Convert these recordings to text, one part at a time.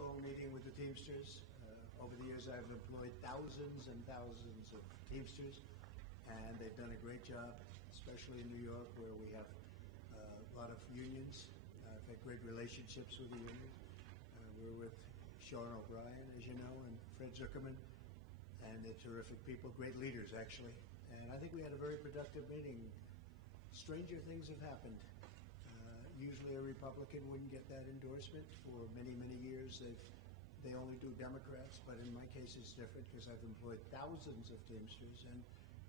strong meeting with the Teamsters. Over the years, I've employed thousands and thousands of Teamsters, and they've done a great job, especially in New York, where we have a lot of unions. I've had great relationships with the union. We're with Sean O'Brien, as you know, and Fred Zuckerman, and they're terrific people, great leaders, actually. And I think we had a very productive meeting. Stranger things have happened. Usually a Republican wouldn't get that endorsement. For many, many years, they only do Democrats, but in my case it's different because I've employed thousands of Teamsters, and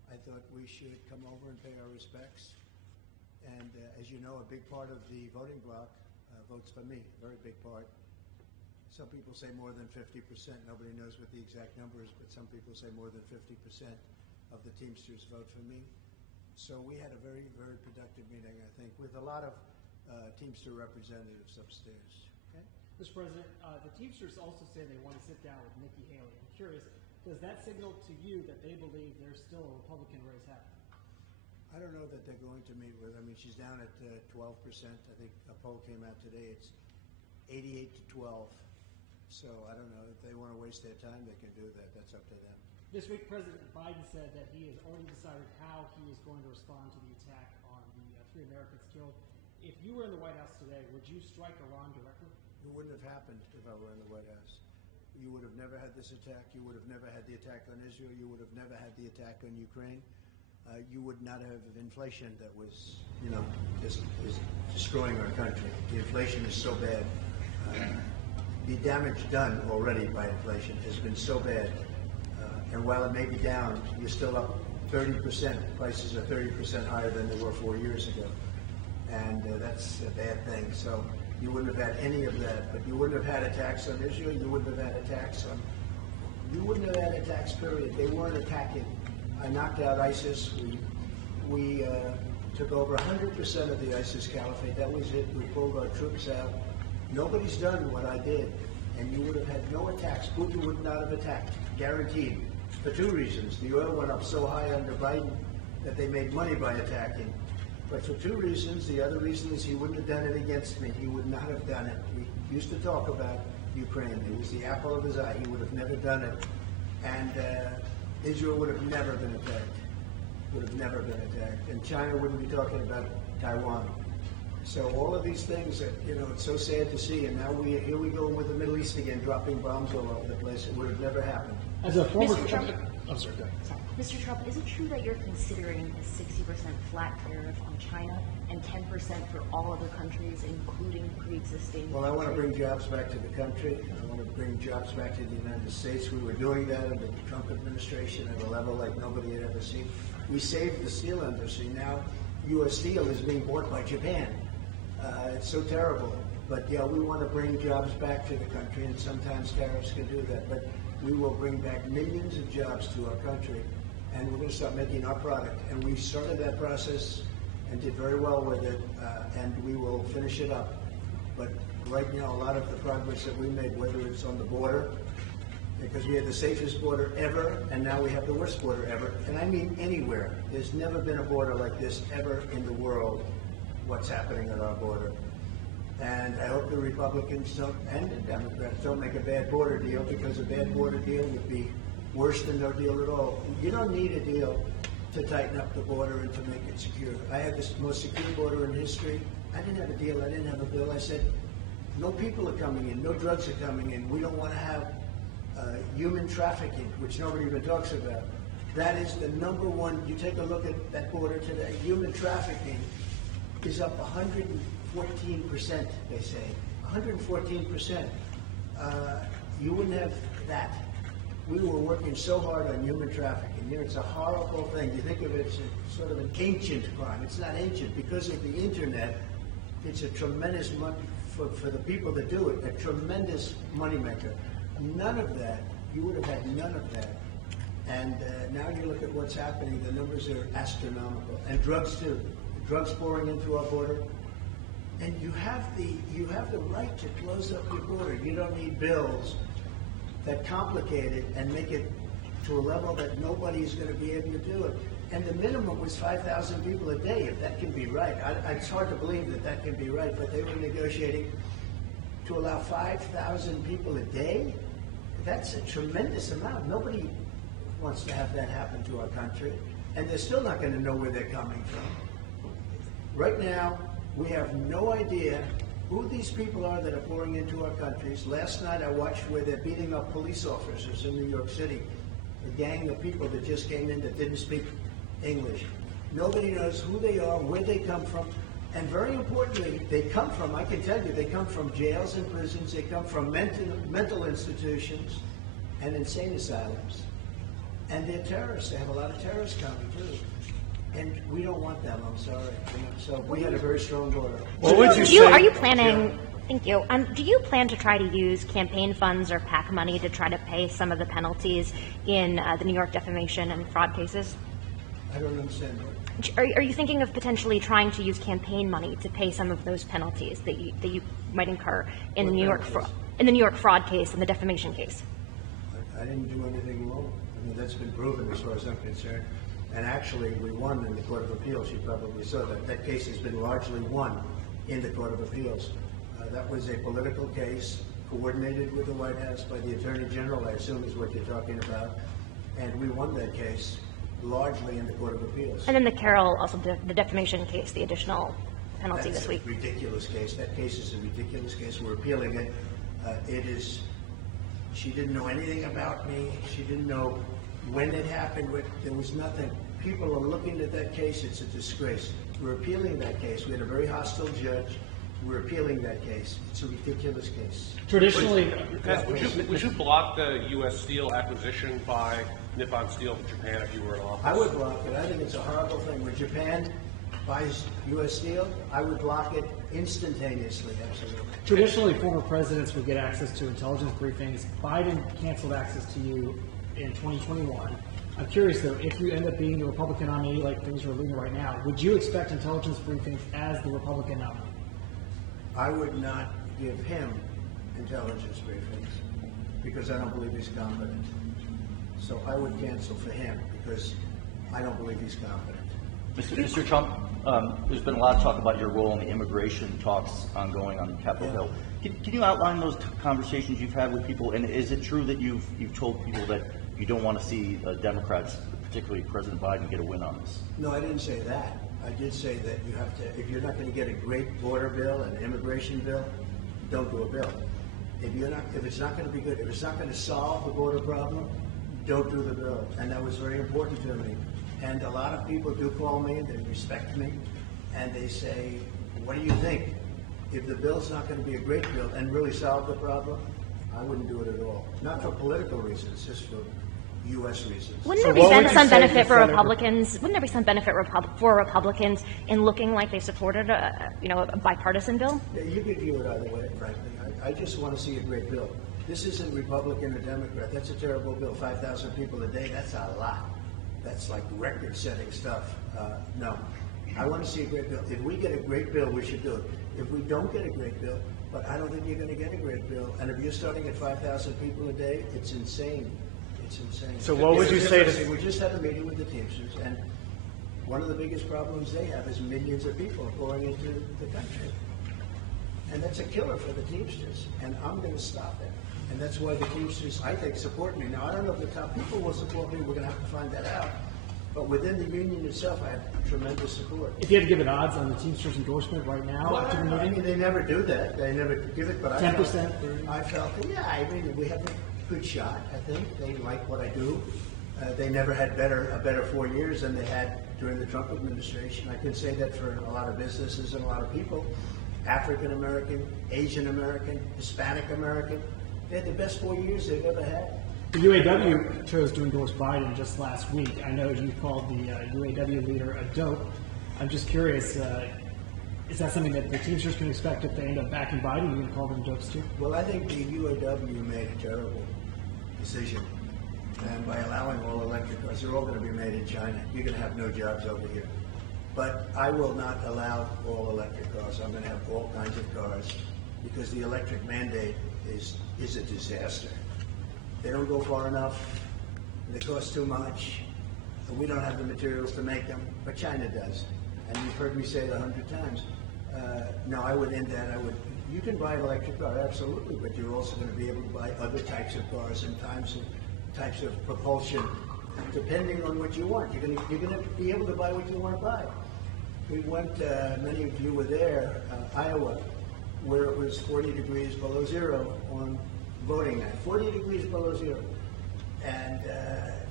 I thought we should come over and pay our respects. And as you know, a big part of the voting bloc votes for me, a very big part. Some people say more than 50%. Nobody knows what the exact number is, but some people say more than 50% of the Teamsters vote for me. So we had a very, very productive meeting, I think, with a lot of Teamster representatives upstairs. Okay? Mr. President, the Teamsters also say they want to sit down with Nikki Haley. I'm curious, does that signal to you that they believe there's still a Republican race happening? I don't know that they're going to meet with. I mean, she's down at 12%. I think a poll came out today. It's 88 to 12. So I don't know. If they want to waste their time, they can do that. That's up to them. This week, President Biden said that he has already decided how he is going to respond to the attack on the 3 Americans killed. If you were in the White House today, would you strike Iran directly? It wouldn't have happened if I were in the White House. You would have never had this attack. You would have never had the attack on Israel. You would have never had the attack on Ukraine. You would not have inflation that was, just is destroying our country. The inflation is so bad. The damage done already by inflation has been so bad. And while it may be down, you're still up 30%. Prices are 30% higher than they were 4 years ago. And that's a bad thing. So you wouldn't have had any of that. But you wouldn't have had attacks on Israel. You wouldn't have had attacks on... You wouldn't have had attacks, period. They weren't attacking. I knocked out ISIS. We took over 100% of the ISIS caliphate. That was it. We pulled our troops out. Nobody's done what I did. And you would have had no attacks. Putin would not have attacked. Guaranteed. For 2 reasons. The oil went up so high under Biden that they made money by attacking. But for 2 reasons. The other reason is he wouldn't have done it against me. He would not have done it. We used to talk about Ukraine. It was the apple of his eye. He would have never done it. And Israel would have never been attacked. Would have never been attacked. And China wouldn't be talking about Taiwan. So all of these things that, it's so sad to see. And now here we go with the Middle East again, dropping bombs all over the place. It would have never happened. As a former Mr. Trump, I'm sorry, go ahead. Mr. Trump, is it true that you're considering a 60% flat tariff on China and 10% for all other countries, including pre-existing? Well, I want to bring jobs back to the country. I want to bring jobs back to the United States. We were doing that under the Trump administration at a level like nobody had ever seen. We saved the steel industry. Now, U.S. steel is being bought by Japan. It's so terrible. But, yeah, we want to bring jobs back to the country, and sometimes tariffs can do that. But we will bring back millions of jobs to our country, and we're going to start making our product. And we started that process and did very well with it, and we will finish it up. But right now, a lot of the progress that we made, whether it's on the border, because we had the safest border ever, and now we have the worst border ever. And I mean anywhere. There's never been a border like this ever in the world, what's happening at our border. And I hope the Republicans and the Democrats don't make a bad border deal, because a bad border deal would be worse than no deal at all. You don't need a deal to tighten up the border and to make it secure. I had this most secure border in history. I didn't have a deal. I didn't have a bill. I said, no people are coming in. No drugs are coming in. We don't want to have human trafficking, which nobody even talks about. That is the number one. You take a look at that border today. Human trafficking is up 114%, they say. 114%. You wouldn't have that. We were working so hard on human trafficking. It's a horrible thing. You think of it as sort of an ancient crime. It's not ancient. Because of the internet, it's a tremendous money for the people that do it, a tremendous moneymaker. None of that, you would have had none of that. And now you look at what's happening, the numbers are astronomical. And drugs too. Drugs pouring in through our border. And you have the right to close up your border. You don't need bills that complicate it and make it to a level that nobody's going to be able to do it. And the minimum was 5,000 people a day, if that can be right. It's hard to believe that can be right, but they were negotiating to allow 5,000 people a day, that's a tremendous amount. Nobody wants to have that happen to our country, and they're still not going to know where they're coming from. Right now, we have no idea who these people are that are pouring into our countries. Last night I watched where they're beating up police officers in New York City, a gang of people that just came in that didn't speak English. Nobody knows who they are, where they come from, and very importantly, they come from, I can tell you, they come from jails and prisons, they come from mental institutions and insane asylums. And they're terrorists. They have a lot of terrorists coming too. And we don't want them, I'm sorry. So we had a very strong border. What would you say? Are you planning, thank you, do you plan to try to use campaign funds or PAC money to try to pay some of the penalties in the New York defamation and fraud cases? I don't understand. Are you thinking of potentially trying to use campaign money to pay some of those penalties that you might incur in the New York fraud case and the defamation case? I didn't do anything wrong. I mean, that's been proven as far as I'm concerned. And actually, we won in the Court of Appeals. You probably saw that. That case has been largely won in the Court of Appeals. That was a political case coordinated with the White House by the Attorney General, I assume is what you're talking about. And we won that case largely in the Court of Appeals. And then the Carroll, also the defamation case, the additional penalty That's this week. a ridiculous case. That case is a ridiculous case. We're appealing it. She didn't know anything about me. She didn't know when it happened. There was nothing. People are looking at that case. It's a disgrace. We're appealing that case. We had a very hostile judge. We're appealing that case. It's a ridiculous case. Traditionally, Would you block the U.S. steel acquisition by Nippon Steel from Japan if you were in office? I would block it. I think it's a horrible thing. When Japan buys U.S. steel, I would block it instantaneously, absolutely. traditionally, former presidents would get access to intelligence briefings. Biden canceled access to you in 2021. I'm curious, though, if you end up being the Republican nominee, like things are leaning right now, would you expect intelligence briefings as the Republican nominee? I would not give him intelligence briefings because I don't believe he's competent. So I would cancel for him because I don't believe he's competent. Mr. Trump, there's been a lot of talk about your role in the immigration talks ongoing on Capitol Hill. Can you outline those conversations you've had with people? And is it true that you've told people that you don't want to see Democrats, particularly President Biden, get a win on this? No, I didn't say that. I did say that you have to, if you're not going to get a great border bill, an immigration bill, don't do a bill. If it's not going to be good, if it's not going to solve the border problem, don't do the bill. And that was very important to me. And a lot of people do call me and they respect me and they say, what do you think? If the bill's not going to be a great bill and really solve the problem, I wouldn't do it at all. Not for political reasons, just for U.S. reasons. Wouldn't there be some benefit for Republicans? Wouldn't there be some benefit for Republicans in looking like they supported a bipartisan bill? Yeah, you could view it either way, frankly. I just want to see a great bill. This isn't Republican or Democrat. That's a terrible bill. 5,000 people a day, that's a lot. That's like record-setting stuff. No. I want to see a great bill. If we get a great bill, we should do it. If we don't get a great bill, but I don't think you're going to get a great bill. And if you're starting at 5,000 people a day, it's insane. It's insane. So what would you say to... We just had a meeting with the Teamsters, and one of the biggest problems they have is millions of people pouring into the country. And that's a killer for the Teamsters, and I'm going to stop it. And that's why the Teamsters, I think, support me. Now, I don't know if the top people will support me. We're going to have to find that out. But within the union itself, I have tremendous support. If you had to give it odds on the Teamsters endorsement right now after the I meeting? mean, they never do that. They never give it, but 10%? I felt, yeah, I mean, we have a good shot, I think. They like what I do. They never had a better 4 years than they had during the Trump administration. I can say that for a lot of businesses and a lot of people. African American, Asian American, Hispanic American. They had the best 4 years they've ever had. The UAW chose to endorse Biden just last week. I know you called the UAW leader a dope. I'm just curious, is that something that the Teamsters can expect if they end up backing Biden? Are you going to call them dopes too? Well, I think the UAW made a terrible decision. And by allowing all electric cars, they're all going to be made in China. You're going to have no jobs over here. But I will not allow all electric cars. I'm going to have all kinds of cars because the electric mandate is a disaster. They don't go far enough, and they cost too much, and we don't have the materials to make them, but China does. And you've heard me say it 100 times. No, I would end that. I would You can buy an electric car, absolutely, but you're also going to be able to buy other types of cars and types of propulsion, depending on what you want. You're going to be able to buy what you want to buy. We went, many of you were there, Iowa, where it was 40 degrees below zero on voting night. 40 degrees below zero. And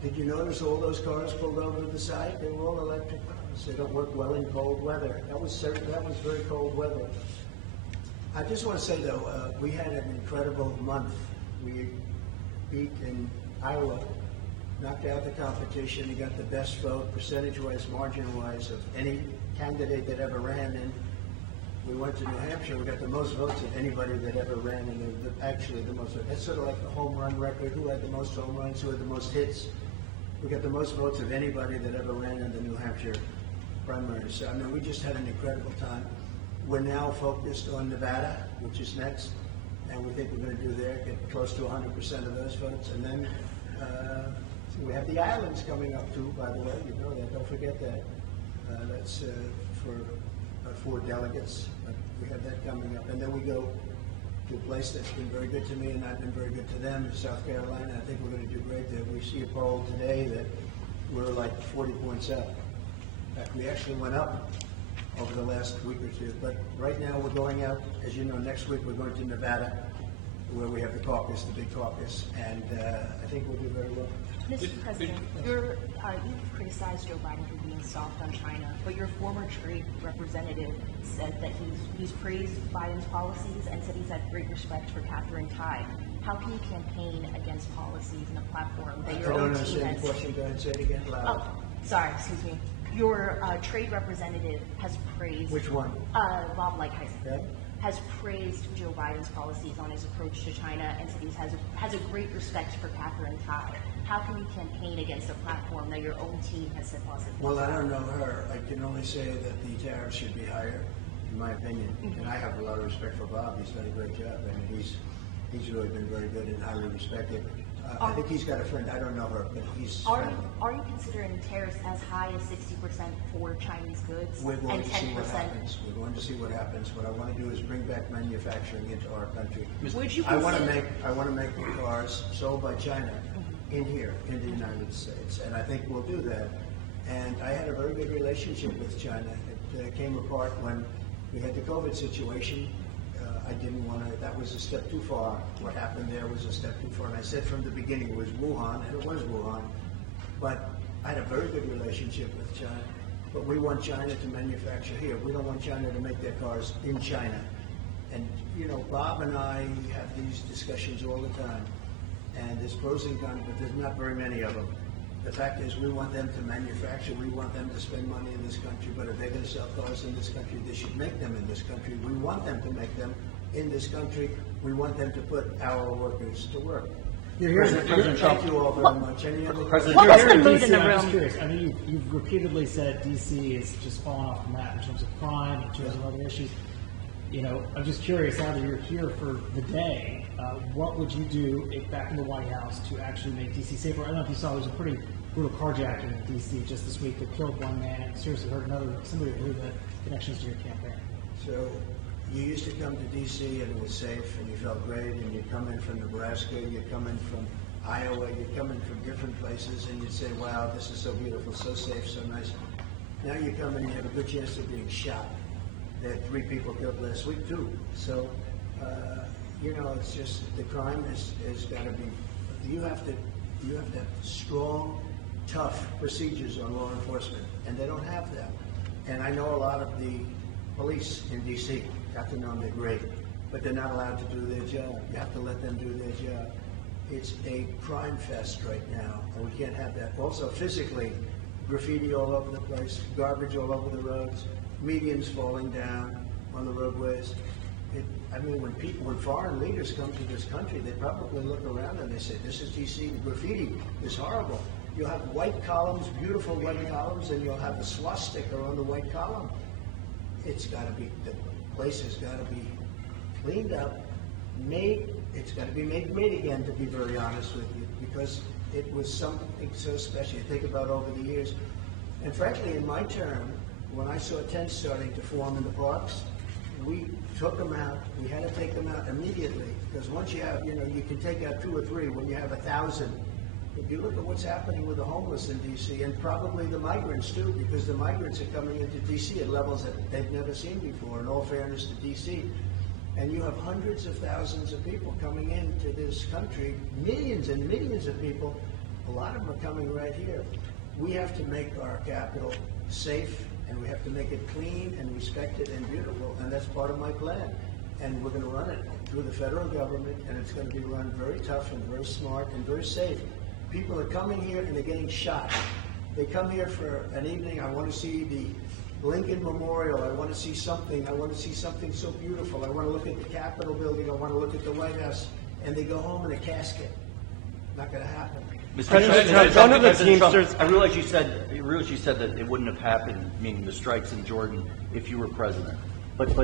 did you notice all those cars pulled over to the side? They were all electric cars. They don't work well in cold weather. That was very cold weather. I just want to say, though, we had an incredible month. We beat in Iowa, knocked out the competition, and got the best vote, percentage-wise, margin-wise, of any candidate that ever ran. And we went to New Hampshire. We got the most votes of anybody that ever ran, and actually the most. That's sort of like the home run record. Who had the most home runs? Who had the most hits? We got the most votes of anybody that ever ran in the New Hampshire primaries. So, I mean, we just had an incredible time. We're now focused on Nevada, which is next, and we think we're going to do there, get close to 100% of those votes. And then so we have the islands coming up too, by the way. You know that. Don't forget that. That's for 4 delegates. But we have that coming up. And then we go to a place that's been very good to me, and I've been very good to them, in South Carolina. I think we're going to do great there. We see a poll today that we're like 40 points up. In fact, we actually went up over the last week or two. But right now we're going out, as you know, next week we're going to Nevada, where we have the caucus, the big caucus, and I think we'll do very well. Mr. President, you've criticized Joe Biden for being soft on China, but your former trade representative said that he's praised Biden's policies and said he's had great respect for Catherine Tai. How can you campaign against policies and a platform that your own team has? I don't understand the question. Go ahead and say it again loud. Oh, sorry, excuse me. Your trade representative has praised. Which one? Bob Lighthizer. Okay. Has praised Joe Biden's policies on his approach to China and said he has a great respect for Catherine Tai. How can you campaign against a platform that your own team has said positive? Well, I don't know her. I can only say that the tariffs should be higher, in my opinion. And I have a lot of respect for Bob. He's done a great job. I mean, he's really been very good and highly respected. I think he's got a friend. I don't know her, but he's friendly. Are you considering tariffs as high as 60% for Chinese goods We're going and to 10%? see what happens. We're going to see what happens. What I want to do is bring back manufacturing into our country. Would you I want to consider- make the cars sold by China in here, in the United States, and I think we'll do that. And I had a very good relationship with China. It came apart when we had the COVID situation. I didn't want to, that was a step too far. What happened there was a step too far. And I said from the beginning it was Wuhan, and it was Wuhan. But I had a very good relationship with China. But we want China to manufacture here. We don't want China to make their cars in China. And, you know, Bob and I have these discussions all the time. And there's pros and cons, but there's not very many of them. The fact is, we want them to manufacture, we want them to spend money in this country, but if they're going to sell cars in this country, they should make them in this country. We want them to make them in this country. We want them to put our workers to work. President Trump. Thank you all very much. Any other questions? What was Here the in mood in DC, the I'm just room? curious. I mean, you've repeatedly said DC is just falling off the map in terms of crime, in terms of other issues. You know, I'm just curious, now that you're here for the day, what would you do if back in the White House to actually make DC safer? I don't know if you saw, there was a pretty brutal carjacking in DC just this week that killed one man and seriously hurt another. Somebody who had connections to your campaign. So you used to come to D.C. and it was safe and you felt great, and you'd come in from Nebraska, you'd come in from Iowa, you'd come in from different places, and you'd say, wow, this is so beautiful, so safe, so nice. Now you come in and you have a good chance of being shot. There are 3 people killed last week too. So, you know, it's just the crime has got to be. You have to have strong, tough procedures on law enforcement, and they don't have that. And I know a lot of the police in D.C. got to know they're great, but they're not allowed to do their job. You have to let them do their job. It's a crime fest right now, and we can't have that. Also, physically, graffiti all over the place, garbage all over the roads, medians falling down on the roadways. I mean, when foreign leaders come to this country, they probably look around and they say, this is D.C., the graffiti is horrible. You'll have white columns, beautiful white columns, and you'll have a swastika on the white column. It's got to be, the place has got to be cleaned up, it's got to be made great again, to be very honest with you, because it was something so special. You think about over the years. And frankly, in my term, when I saw tents starting to form in the parks, we took them out. We had to take them out immediately because once you have, you can take out 2 or 3. When you have 1,000, if you look at what's happening with the homeless in D.C. and probably the migrants too, because the migrants are coming into D.C. at levels that they've never seen before. In all fairness to D.C., and you have hundreds of thousands of people coming into this country, millions and millions of people. A lot of them are coming right here. We have to make our capital safe, and we have to make it clean and respected and beautiful, and that's part of my plan. And we're going to run it through the federal government, and it's going to be run very tough and very smart and very safe. People are coming here and they're getting shot. They come here for an evening. I want to see the Lincoln Memorial. I want to see something. I want to see something so beautiful. I want to look at the Capitol building. I want to look at the White House. And they go home in a casket. Not going to happen. President Trump, one of the Teamsters. I realize you said that it wouldn't have happened, meaning the strikes in Jordan, if you were president. But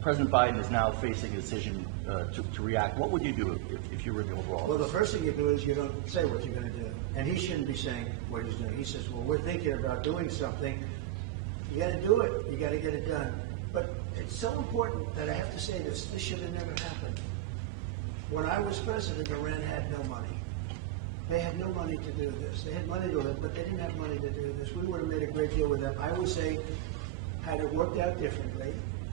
President Biden is now facing a decision to react. What would you do if you were in the Oval Office? Well, the first thing you do is you don't say what you're going to do. And he shouldn't be saying what he's doing. He says, well, we're thinking about doing something. You got to do it. You got to get it done. But it's so important that I have to say this. This should have never happened. When I was president, Iran had no money. They had no money to do this. They had money to live, but they didn't have money to do this. We would have made a great deal with them. I would say, had it worked out differently,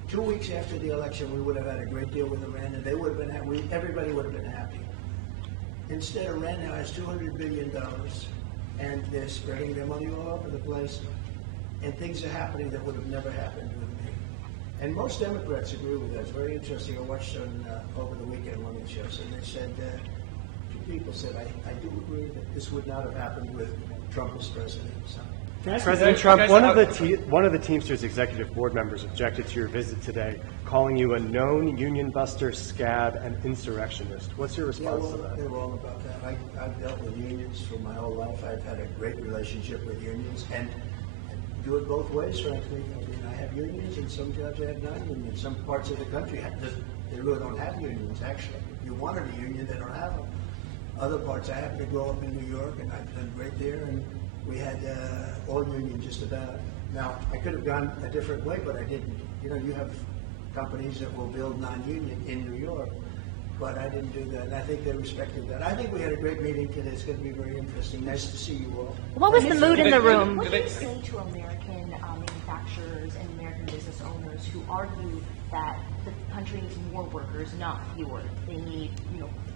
2 weeks after the election, we would have had a great deal with Iran, and they would have been happy. Everybody would have been happy. Instead, Iran now has $200 billion, and they're spreading their money all over the place, and things are happening that would have never happened with me. And most Democrats agree with that. It's very interesting. I watched over the weekend one of the shows, and they said, two people said, I do agree that this would not have happened with Trump as president. So. President Trump, one of the Teamsters executive board members objected to your visit today, calling you a known union buster, scab, and insurrectionist. What's your response to that? They're wrong about that. I've dealt with unions for my whole life. I've had a great relationship with unions, and do it both ways, frankly. I mean, I have unions, and some jobs I have non-unions. Some parts of the country, they really don't have unions, actually. If you wanted a union, they don't have them. Other parts, I happen to grow up in New York, and I've done great there, and we had all union just about. Now, I could have gone a different way, but I didn't. You have companies that will build non-union in New York, but I didn't do that, and I think they respected that. I think we had a great meeting today. It's going to be very interesting. Nice to see you all. What was the mood in the room? What do you say to American manufacturers and American business owners who argue that the country needs more workers, not fewer? They need,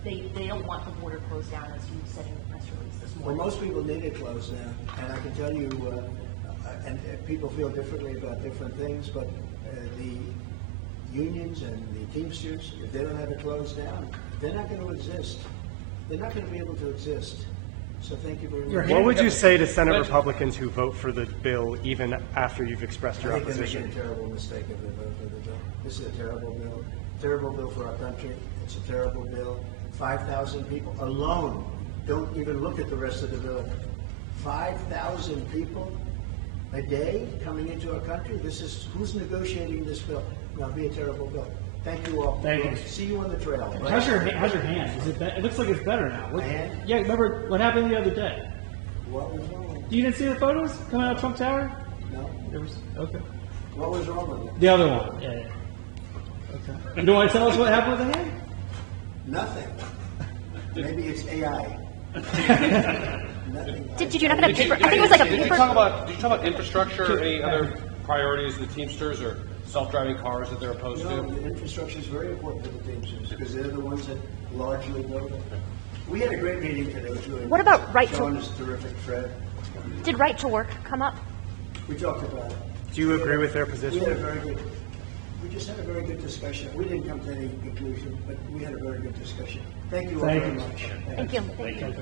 they don't want the border closed down, as you said in the press release this morning. Well, most people need it closed down, and I can tell you, and people feel differently about different things, but the unions and the Teamsters, if they don't have it closed down, they're not going to exist. They're not going to be able to exist. So thank you very much. What would you say to Senate Republicans who vote for the bill even after you've expressed your I think they're opposition? making a terrible mistake if they vote for the bill. This is a terrible bill for our country. It's a terrible bill. 5,000 people alone. Don't even look at the rest of the bill. 5,000 people a day coming into our country. Who's negotiating this bill? It'll be a terrible bill. Thank you all. Thank you. See you on the trail. How's your hand? Is it? It looks like it's better now. My hand? Yeah. Remember what happened the other day? What was wrong? You didn't see the photos coming out of Trump Tower? No. Okay. What was wrong with it? The other one. Yeah. Okay. You don't want to tell us what happened with the hand? Nothing. Maybe it's AI. Nothing. Did you not get a paper? I think it was like a Did you paper. talk about infrastructure? Any other priorities of the Teamsters or self-driving cars that they're opposed No, to? the infrastructure is very important to the Teamsters because they're the ones that largely build it. We had a great meeting today. What about right to- Sean is terrific, Fred. Did right to work come up? We talked about it. Do you agree with their We position? just had a very good discussion. We didn't come to any conclusion, but we had a very good discussion. Thank you all Thank very you. much. Thank you. Thank you.